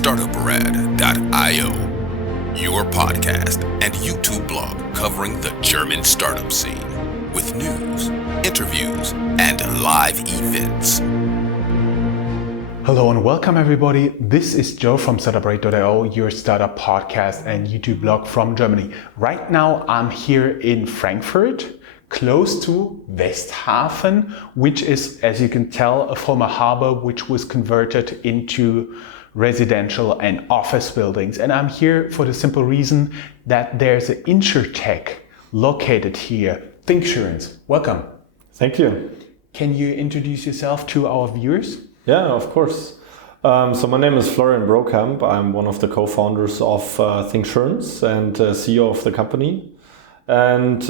Startuprad.io, your podcast and YouTube blog covering the German startup scene with news, interviews, and live events. Hello and welcome everybody. This is Joe from Startuprad.io, your startup podcast and YouTube blog from Germany. Right now I'm here in Frankfurt, close to Westhafen, which is, as you can tell, a former harbor which was converted into residential and office buildings. And I'm here for the simple reason that there's an insurtech located here, Thinksurance. Welcome. Thank you. Can you introduce yourself to our viewers? Yeah, of course. So my name is Florian Brokamp. I'm one of the co-founders of Thinksurance and CEO of the company. And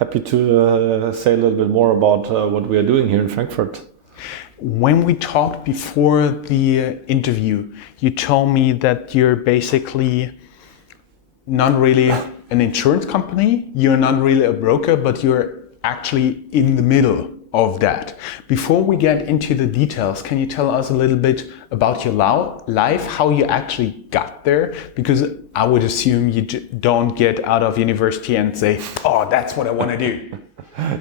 happy to say a little bit more about what we are doing here in Frankfurt. When we talked before the interview, you told me that you're basically not really an insurance company, you're not really a broker, but you're actually in the middle of that. Before we get into the details, can you tell us a little bit about your life, how you actually got there? Because I would assume you don't get out of university and say, oh, that's what I want to do.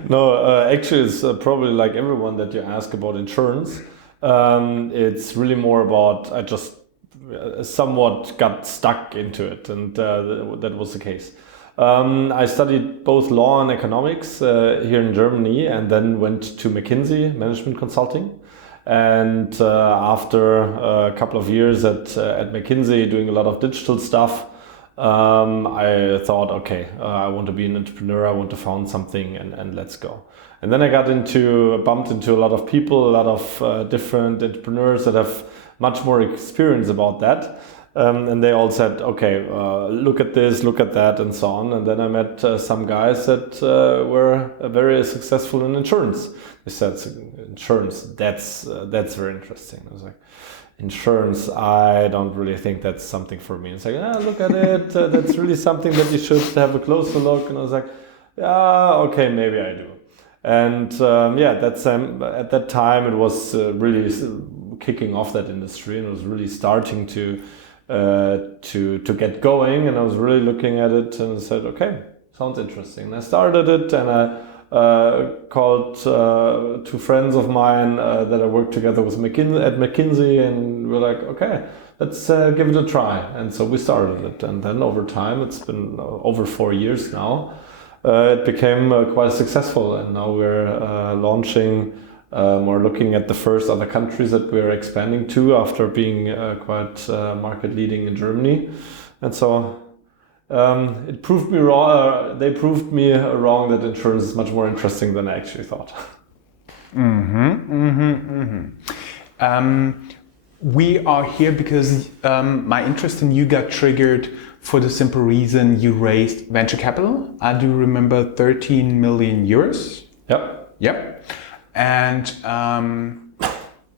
No, actually it's probably like everyone that you ask about insurance. It's really more about, I just somewhat got stuck into it, and that was the case. I studied both law and economics here in Germany, and then went to McKinsey Management Consulting. And after a couple of years at McKinsey doing a lot of digital stuff, I thought, okay, I want to be an entrepreneur, I want to found something, and let's go. And then I bumped into a lot of people, a lot of different entrepreneurs that have much more experience about that. And they all said, okay, look at this, look at that, and so on. And then I met some guys that were very successful in insurance. They said, insurance, that's very interesting. I was like, insurance, I don't really think that's something for me. It's like, look at it, that's really something that you should have a closer look. And I was like, yeah, okay, maybe I do. And that's at that time it was really kicking off that industry, and it was really starting to get going. And I was really looking at it and I said, okay, sounds interesting. And I started it, and I called two friends of mine that I worked together with at McKinsey, and we're like, okay, let's give it a try. And so we started it, and then over time, it's been over 4 years now, it became quite successful, and now we're launching. We're looking at the first other countries that we're expanding to after being quite market leading in Germany. And so it proved me wrong. They proved me wrong that insurance is much more interesting than I actually thought. We are here because my interest in you got triggered for the simple reason you raised venture capital. I do remember 13 million euros. Yep. And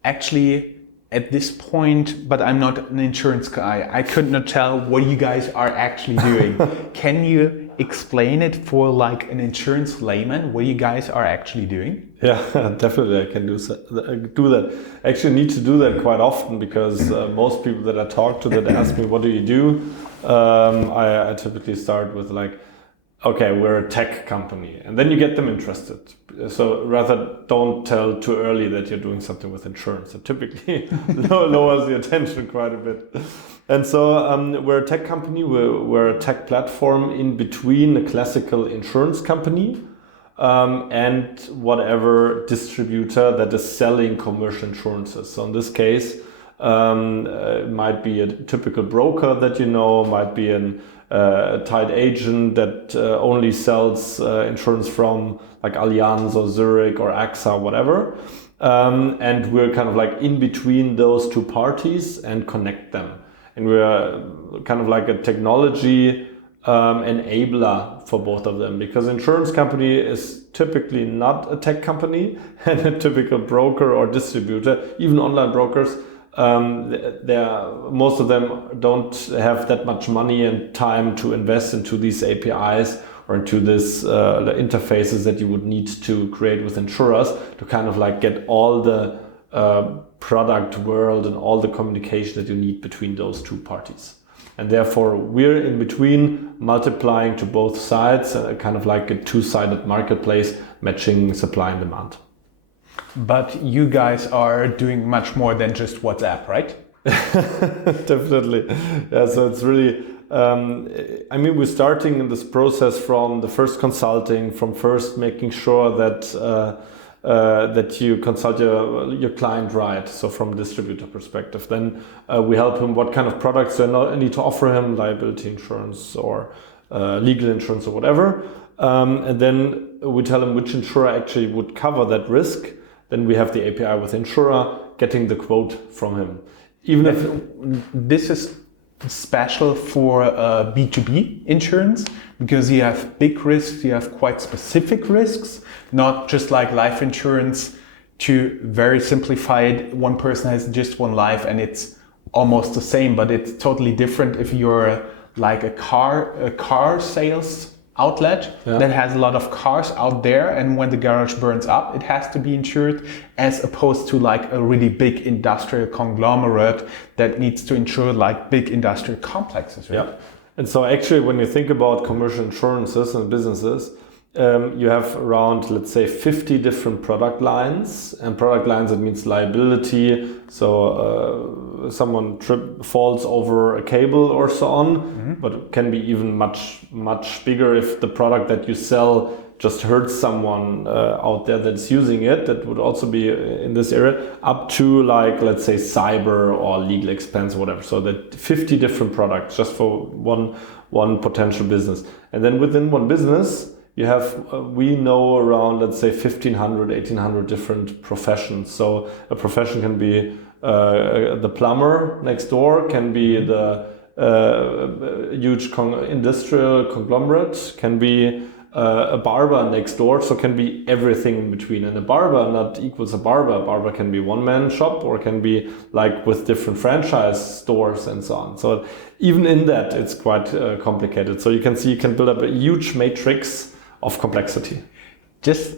actually at this point, but I'm not an insurance guy, I could not tell what you guys are actually doing. Can you explain it for like an insurance layman, what you guys are actually doing? Yeah, definitely I can do that. I actually need to do that quite often, because most people that I talk to that ask me, what do you do? I typically start with like, okay, we're a tech company, and then you get them interested. So rather don't tell too early that you're doing something with insurance. It typically lowers the attention quite a bit. And so we're a tech company, we're a tech platform in between a classical insurance company and whatever distributor that is selling commercial insurances. So in this case, it might be a typical broker that you know, might be a tied agent that only sells insurance from like Allianz or Zurich or AXA, whatever. And we're kind of like in between those two parties and connect them. And we're kind of like a technology enabler for both of them, because insurance company is typically not a tech company, and a typical broker or distributor, even online brokers, most of them don't have that much money and time to invest into these APIs or into this the interfaces that you would need to create with insurers to kind of like get all the product world and all the communication that you need between those two parties. And therefore, we're in between, multiplying to both sides, kind of like a two-sided marketplace, matching supply and demand. But you guys are doing much more than just WhatsApp, right? Definitely. Yeah, so it's really, we're starting in this process from the first consulting, from first making sure that you consult your client right, so from a distributor perspective. Then we help him what kind of products I need to offer him, liability insurance or legal insurance or whatever. And then we tell him which insurer actually would cover that risk. Then we have the API with insurer, getting the quote from him. Even if this is special for B2B insurance, because you have big risks, you have quite specific risks, not just like life insurance. To very simplify it, one person has just one life and it's almost the same, but it's totally different if you're like a car sales outlet that has a lot of cars out there, and when the garage burns up, it has to be insured, as opposed to like a really big industrial conglomerate that needs to insure like big industrial complexes. Right? Yeah. And so actually, when you think about commercial insurances and businesses, you have around, let's say, 50 different product lines. And product lines, it means liability. So someone falls over a cable or so on, but it can be even much, much bigger if the product that you sell just hurts someone out there that's using it. That would also be in this area, up to like, let's say, cyber or legal expense or whatever. So that 50 different products just for one potential business. And then within one business, you have, we know around, let's say, 1,500, 1,800 different professions. So a profession can be the plumber next door, can be the huge industrial conglomerate, can be a barber next door, so can be everything in between. And a barber not equals a barber. A barber can be one-man shop or can be like with different franchise stores and so on. So even in that, it's quite complicated. So you can see, you can build up a huge matrix of complexity. Just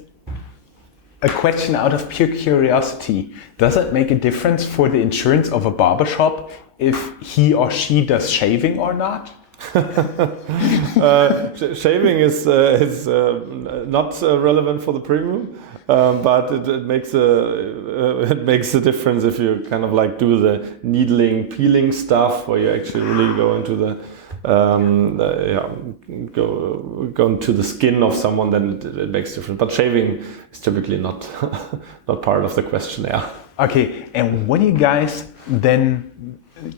a question out of pure curiosity. Does it make a difference for the insurance of a barbershop if he or she does shaving or not? Shaving is not relevant for the premium, but it makes a difference if you kind of like do the needling, peeling stuff, where you actually really go into the go into the skin of someone. Then it makes difference. But shaving is typically not not part of the questionnaire. Okay, and what do you guys then?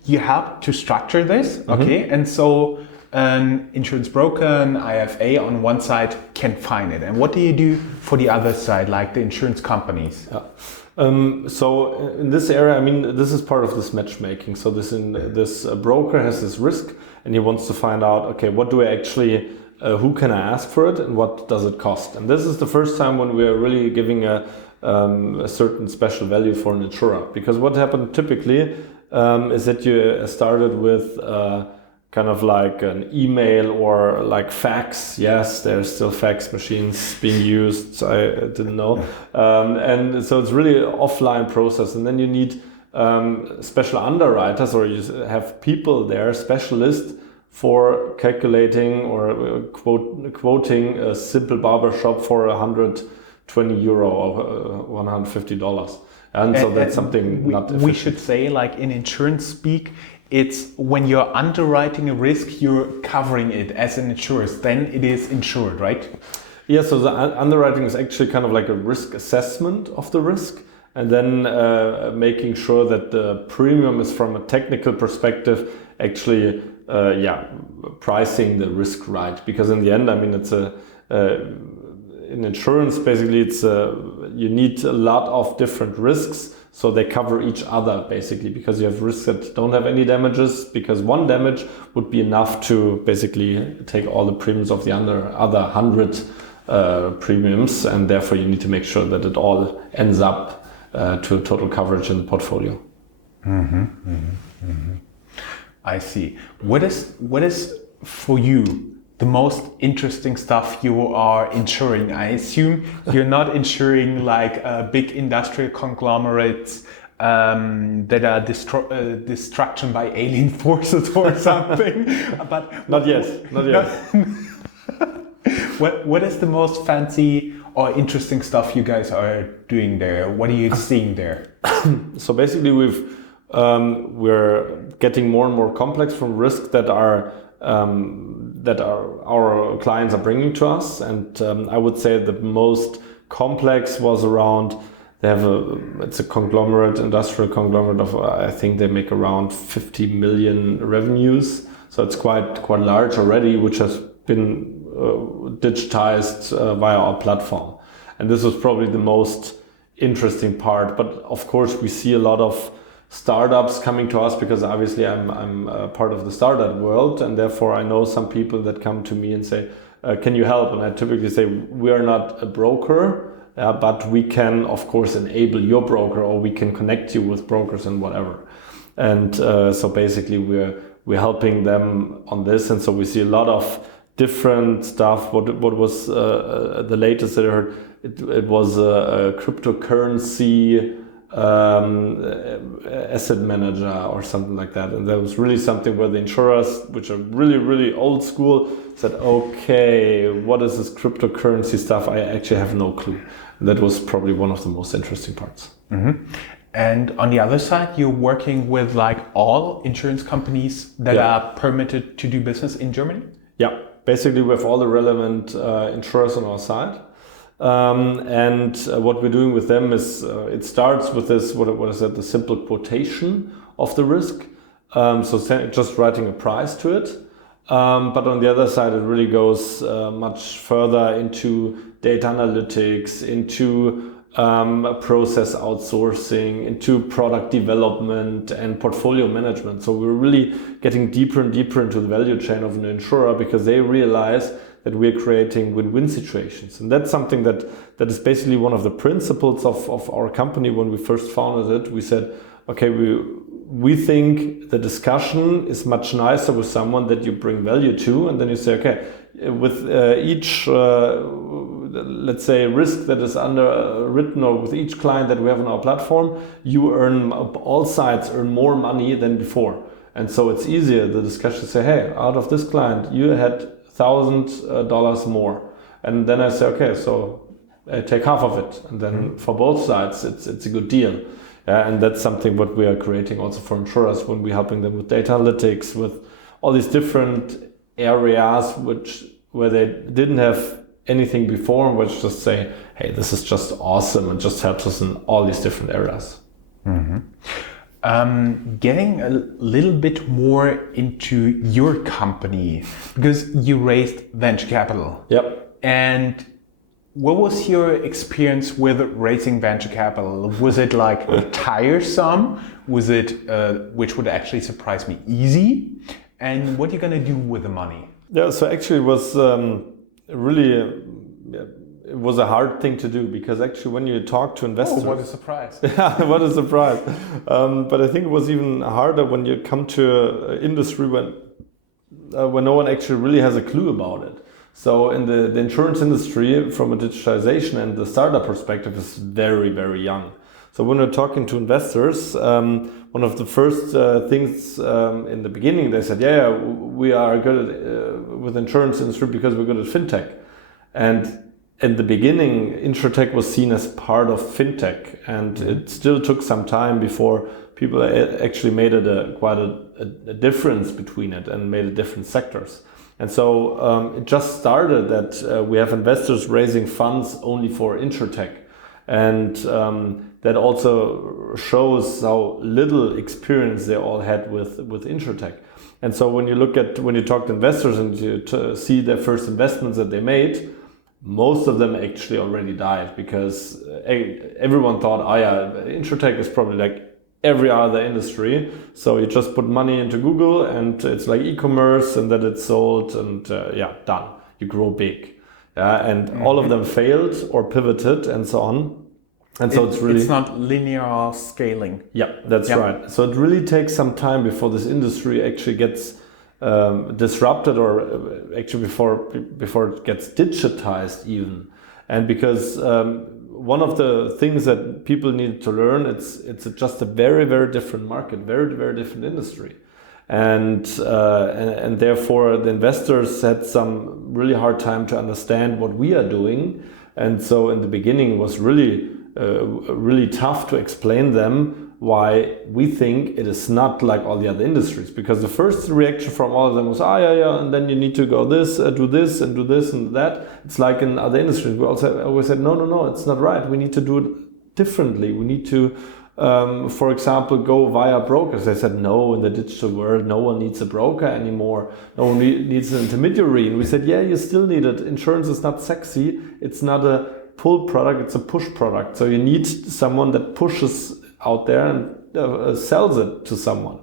You help to structure this, okay? And so an insurance broker, an IFA on one side can find it. And what do you do for the other side, like the insurance companies? Yeah. So in this area, I mean, this is part of this matchmaking. So this broker has this risk, and he wants to find out, okay, what do I actually, who can I ask for it, and what does it cost? And this is the first time when we are really giving a certain special value for an insurer. Because what happened typically is that you started with kind of like an email or like fax. Yes, there's still fax machines being used. I didn't know. And so it's really an offline process. And then you need special underwriters, or you have people there, specialists, for calculating or quoting a simple barber shop for €120 or $150. And so that's something not efficient. We should say, like in insurance speak, it's when you're underwriting a risk, you're covering it as an insurer, then it is insured, right? Yeah, so the underwriting is actually kind of like a risk assessment of the risk, and then making sure that the premium is, from a technical perspective, actually pricing the risk right. Because in the end, I mean, it's in insurance, basically, it's you need a lot of different risks, so they cover each other, basically, because you have risks that don't have any damages, because one damage would be enough to basically take all the premiums of the other 100 premiums, and therefore you need to make sure that it all ends up to a total coverage in the portfolio. I see. What is for you the most interesting stuff you are insuring? I assume you're not insuring like big industrial conglomerates that are destruction by alien forces or something. But not yet. What is the most fancy or interesting stuff you guys are doing there? What are you seeing there? So basically, we're getting more and more complex from risks that our clients are bringing to us, and I would say the most complex was around. It's a conglomerate, industrial conglomerate of I think they make around 50 million revenues, so it's quite large already, which has been digitized via our platform, and this was probably the most interesting part. But of course, we see a lot of startups coming to us because obviously I'm part of the startup world, and therefore I know some people that come to me and say, "Can you help?" And I typically say, "We are not a broker, but we can of course enable your broker, or we can connect you with brokers and whatever." And so basically we're helping them on this, and so we see a lot of different stuff. What was the latest that I heard? It was a cryptocurrency asset manager or something like that, and that was really something where the insurers, which are really old school, said, "Okay, what is this cryptocurrency stuff? I actually have no clue." And that was probably one of the most interesting parts. Mm-hmm. And on the other side, you're working with like all insurance companies that are permitted to do business in Germany? Yeah, basically we have all the relevant insurers on our side. And what we're doing with them is it starts with this, what is that, the simple quotation of the risk. So just writing a price to it. But on the other side, it really goes much further into data analytics, into process outsourcing, into product development and portfolio management. So we're really getting deeper and deeper into the value chain of an insurer, because they realize that we're creating win-win situations. And that's something that is basically one of the principles of our company. When we first founded it, we said, okay, we think the discussion is much nicer with someone that you bring value to, and then you say, okay, with each, let's say, risk that is underwritten, or with each client that we have on our platform, all sides earn more money than before. And so it's easier, the discussion, to say, hey, out of this client, you had $1,000 more. And then I say, okay, so I take half of it. And then for both sides, it's a good deal. And that's something what we are creating also for insurers, when we're helping them with data analytics, with all these different areas where they didn't have anything before, and which just say, hey, this is just awesome, and just helps us in all these different areas. Mm-hmm. Getting a little bit more into your company, because you raised venture capital. Yep. And what was your experience with raising venture capital? Was it like tiresome? Was it, which would actually surprise me, easy? And what are you going to do with the money? Yeah, so actually it was it was a hard thing to do, because actually when you talk to investors... Oh, what a surprise. Yeah, what a surprise. But I think it was even harder when you come to an industry when no one actually really has a clue about it. So in the insurance industry, from a digitization and the startup perspective, is very, very young. So when we're talking to investors, one of the first things in the beginning, they said, yeah, we are good at, with insurance industry because we're good at fintech. And in the beginning, insurtech was seen as part of fintech, and it still took some time before people actually made it quite a difference between it and made it different sectors. And so it just started that we have investors raising funds only for insurtech, and that also shows how little experience they all had with insurtech. And so when you talk to investors and you see their first investments that they made, most of them actually already died, because everyone thought, insurtech is probably like every other industry. So you just put money into Google and it's like e-commerce, and then it's sold, and done. You grow big. And all of them failed or pivoted and so on. And so it's not linear scaling. Yeah, that's right. So it really takes some time before this industry actually gets disrupted, or actually before it gets digitized even. And because one of the things that people need to learn, it's just a very, very different market, very, very different industry. And therefore the investors had some really hard time to understand what we are doing. And so in the beginning it was really tough to explain them why we think it is not like all the other industries, because the first reaction from all of them was, yeah, and then you need to go do this and that. It's like in other industries. We also always said, no, it's not right. We need to do it differently. We need to, for example, go via brokers. They said, no, in the digital world, no one needs a broker anymore. No one needs an intermediary. And we said, yeah, you still need it. Insurance is not sexy. It's not a pull product. It's a push product. So you need someone that pushes out there and sells it to someone,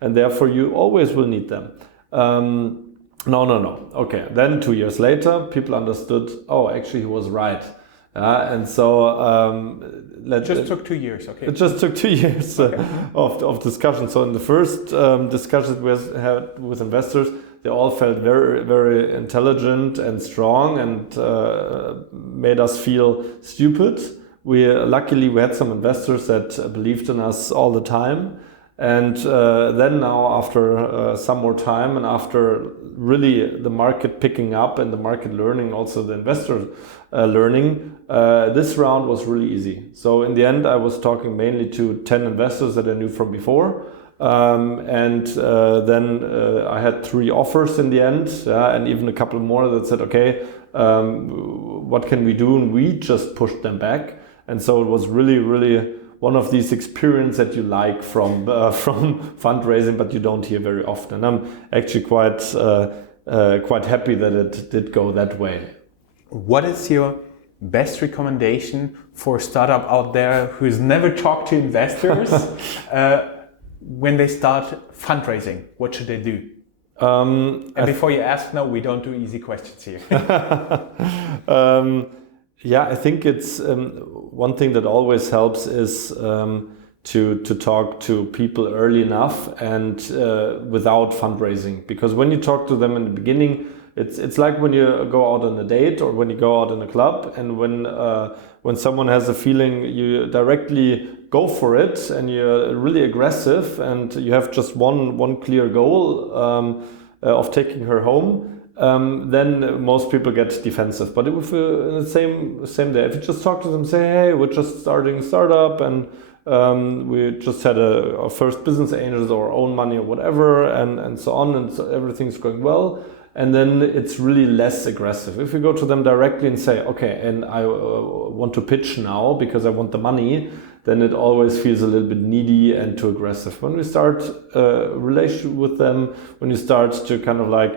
and therefore you always will need them. No. Okay, then 2 years later, people understood. Oh, actually, he was right. And so it just took 2 years. Okay, it just took 2 years of discussion. So in the first discussions we had with investors, they all felt very, very intelligent and strong, and made us feel stupid. Luckily we had some investors that believed in us all the time, and then now after some more time, and after really the market picking up and the market learning, also the investors learning, this round was really easy. So in the end I was talking mainly to 10 investors that I knew from before, and then I had 3 offers in the end, and even a couple more that said, okay, what can we do, and we just pushed them back. And so it was really, really one of these experiences that you like from fundraising, but you don't hear very often. And I'm actually quite happy that it did go that way. What is your best recommendation for a startup out there who's never talked to investors when they start fundraising? What should they do? And before you ask, no, we don't do easy questions here. Yeah, I think it's one thing that always helps is to talk to people early enough and without fundraising. Because when you talk to them in the beginning, it's like when you go out on a date or when you go out in a club, and when someone has a feeling, you directly go for it and you're really aggressive and you have just one clear goal of taking her home. Then most people get defensive. But if in the same day, if you just talk to them, say, hey, we're just starting a startup, and we just had our first business angels or our own money or whatever, and so on, and so everything's going well, and then it's really less aggressive. If you go to them directly and say, okay, and I want to pitch now because I want the money, then it always feels a little bit needy and too aggressive. When we start a relationship with them, when you start to kind of like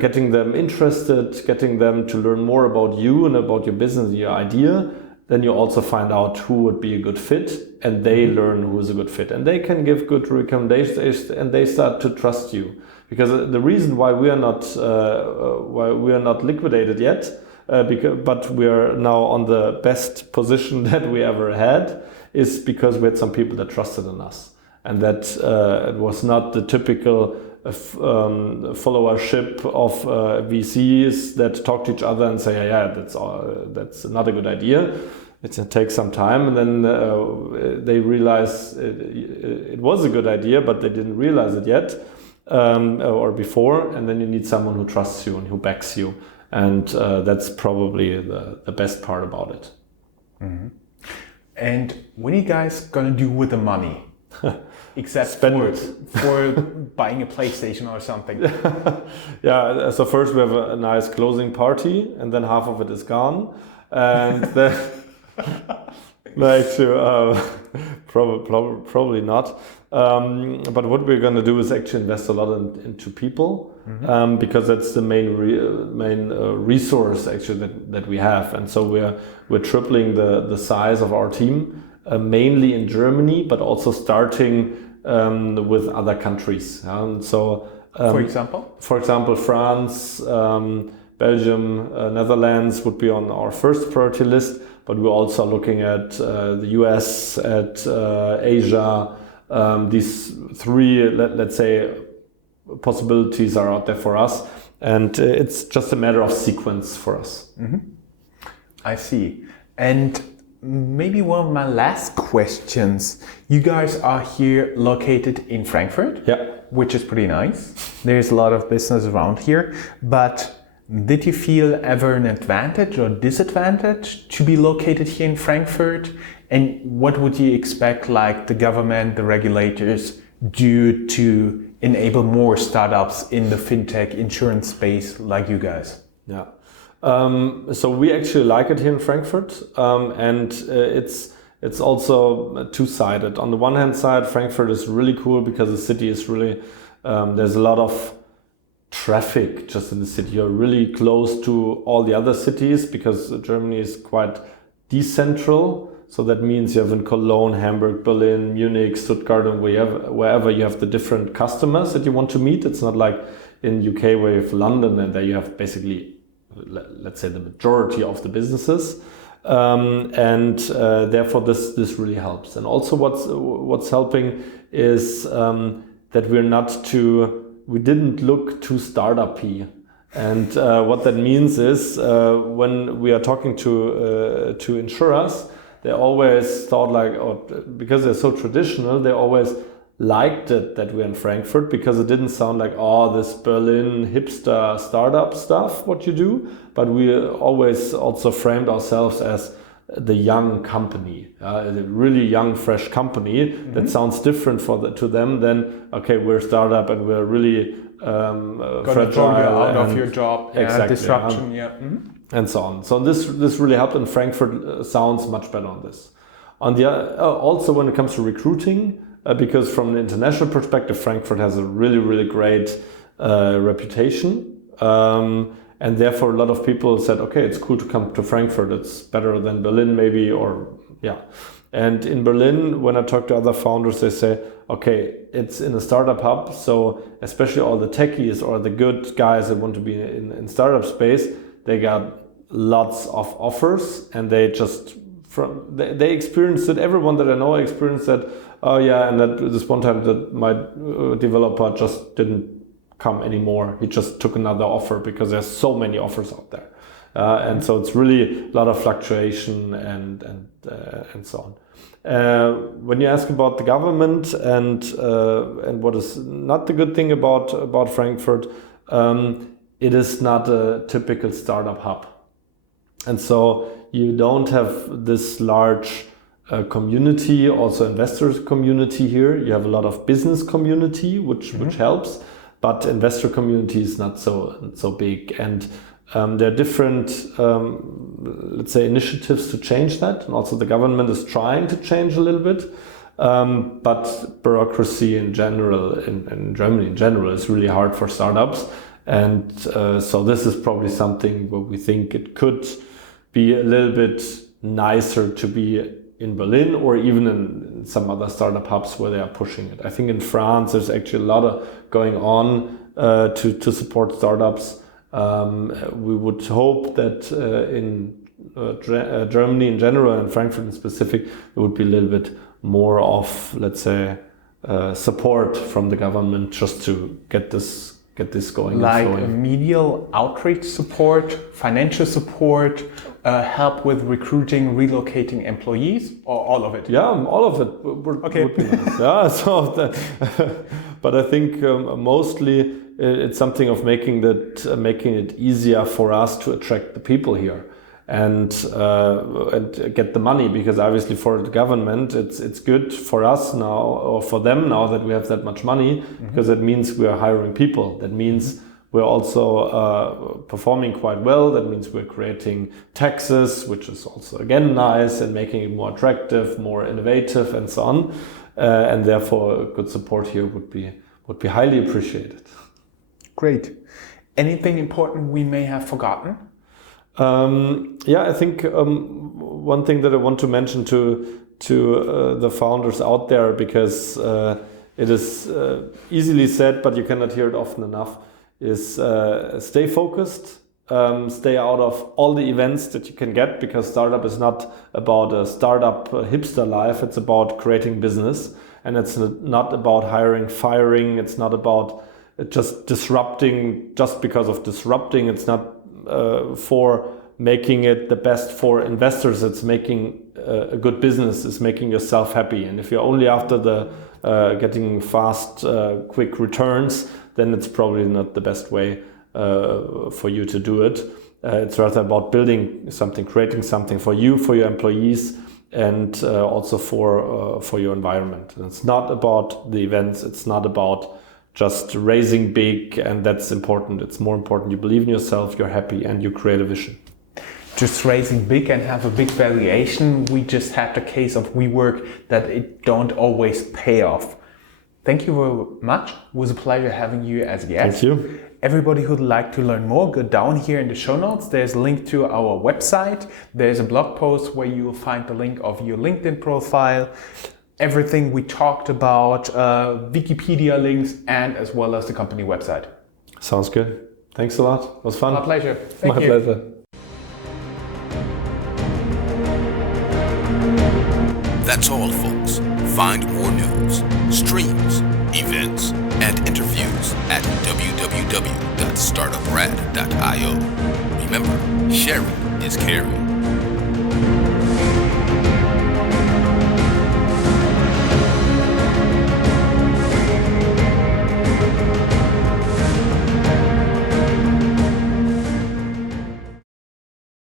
getting them interested, getting them to learn more about you and about your business, your idea, then you also find out who would be a good fit, and they learn who is a good fit, and they can give good recommendations, and they start to trust you. Because the reason why we are not liquidated yet, but we are now on the best position that we ever had, is because we had some people that trusted in us, and that it was not the typical followership of VCs that talk to each other and say, yeah, that's not a good idea. It takes some time, and then they realize it was a good idea, but they didn't realize it yet or before. And then you need someone who trusts you and who backs you, and that's probably the best part about it. Mm-hmm. And what are you guys gonna do with the money? Except for buying a PlayStation or something. Yeah, so first we have a nice closing party, and then half of it is gone. And then probably not. But what we're going to do is actually invest a lot into people, because that's the main resource actually that we have. And so we're tripling the size of our team, mainly in Germany, but also starting with other countries. So, for example, France, Belgium, Netherlands would be on our first priority list, but we're also looking at the US, at Asia. These three, let's say, possibilities are out there for us, and it's just a matter of sequence for us. I see. And maybe one of my last questions. You guys are here located in Frankfurt, which is pretty nice. There's a lot of business around here, but did you feel ever an advantage or disadvantage to be located here in Frankfurt? And what would you expect, like the government, the regulators, do to enable more startups in the fintech insurance space like you guys? Yeah. So we actually like it here in Frankfurt, and it's also two-sided. On the one hand side, Frankfurt is really cool because the city is really, there's a lot of traffic just in the city. You're really close to all the other cities because Germany is quite decentral. So that means you have in Cologne, Hamburg, Berlin, Munich, Stuttgart, and wherever you have the different customers that you want to meet. It's not like in UK where you have London and there you have basically, let's say, the majority of the businesses. And therefore this really helps. And also what's helping is that we didn't look too startup-y. And what that means is when we are talking to insurers, they always thought because they're so traditional, they always liked it that we're in Frankfurt because it didn't sound like, this Berlin hipster startup stuff, what you do. But we always also framed ourselves as the young company, a really young, fresh company that sounds different to them than, okay, we're a startup and we're really fragile out of your job, exactly, disruption, and so on. So this really helped, and Frankfurt sounds much better on this. On the also when it comes to recruiting, because from an international perspective, Frankfurt has a really, really great reputation. And therefore, a lot of people said, okay, it's cool to come to Frankfurt. It's better than Berlin, maybe, And in Berlin, when I talk to other founders, they say, okay, it's in a startup hub. So especially all the techies or the good guys that want to be in startup space, they got lots of offers, and they they experienced it. Everyone that I know experienced that. And that this one time that my developer just didn't come anymore. He just took another offer because there's so many offers out there, and so it's really a lot of fluctuation and so on. When you ask about the government and what is not the good thing about Frankfurt, it is not a typical startup hub, and so you don't have this large community, also investors community here. You have a lot of business community, which helps. But investor community is not so big, and there are different, let's say, initiatives to change that, and also the government is trying to change a little bit. But bureaucracy in general, in Germany in general, is really hard for startups, and so this is probably something where we think it could be a little bit nicer to be in Berlin or even in some other startup hubs where they are pushing it. I think in France there's actually a lot of going on to support startups. We would hope that in Germany in general and Frankfurt in specific, there would be a little bit more of, let's say, support from the government just to get this going. Like medial outreach support, financial support, help with recruiting, relocating employees, or all of it? Yeah, all of it would be nice. Yeah, but I think mostly it's something of making it easier for us to attract the people here and get the money, because obviously for the government it's good for us now, or for them now, that we have that much money, because that means we are hiring people. That means we're also performing quite well. That means we're creating taxes, which is also again nice, and making it more attractive, more innovative, and so on. And therefore, good support here would be highly appreciated. Great. Anything important we may have forgotten? I think one thing that I want to mention to the founders out there, because it is easily said, but you cannot hear it often enough, is stay focused, stay out of all the events that you can get, because startup is not about a startup hipster life. It's about creating business, and it's not about hiring, firing. It's not about just disrupting just because of disrupting. It's not for making it the best for investors. It's making a good business. It's making yourself happy. And if you're only after the getting fast, quick returns, then it's probably not the best way for you to do it. It's rather about building something, creating something for you, for your employees, and also for your environment. And it's not about the events. It's not about just raising big, and that's important. It's more important you believe in yourself, you're happy, and you create a vision. Just raising big and have a big valuation. We just had the case of WeWork that it don't always pay off. Thank you very much. It was a pleasure having you as a guest. Thank you. Everybody who'd like to learn more, go down here in the show notes. There's a link to our website. There's a blog post where you will find the link of your LinkedIn profile, everything we talked about, Wikipedia links, and as well as the company website. Sounds good. Thanks a lot. It was fun. My pleasure. Thank you. My pleasure. That's all, folks. Find more news, streams, events, and interviews at www.startuprad.io. Remember, sharing is caring.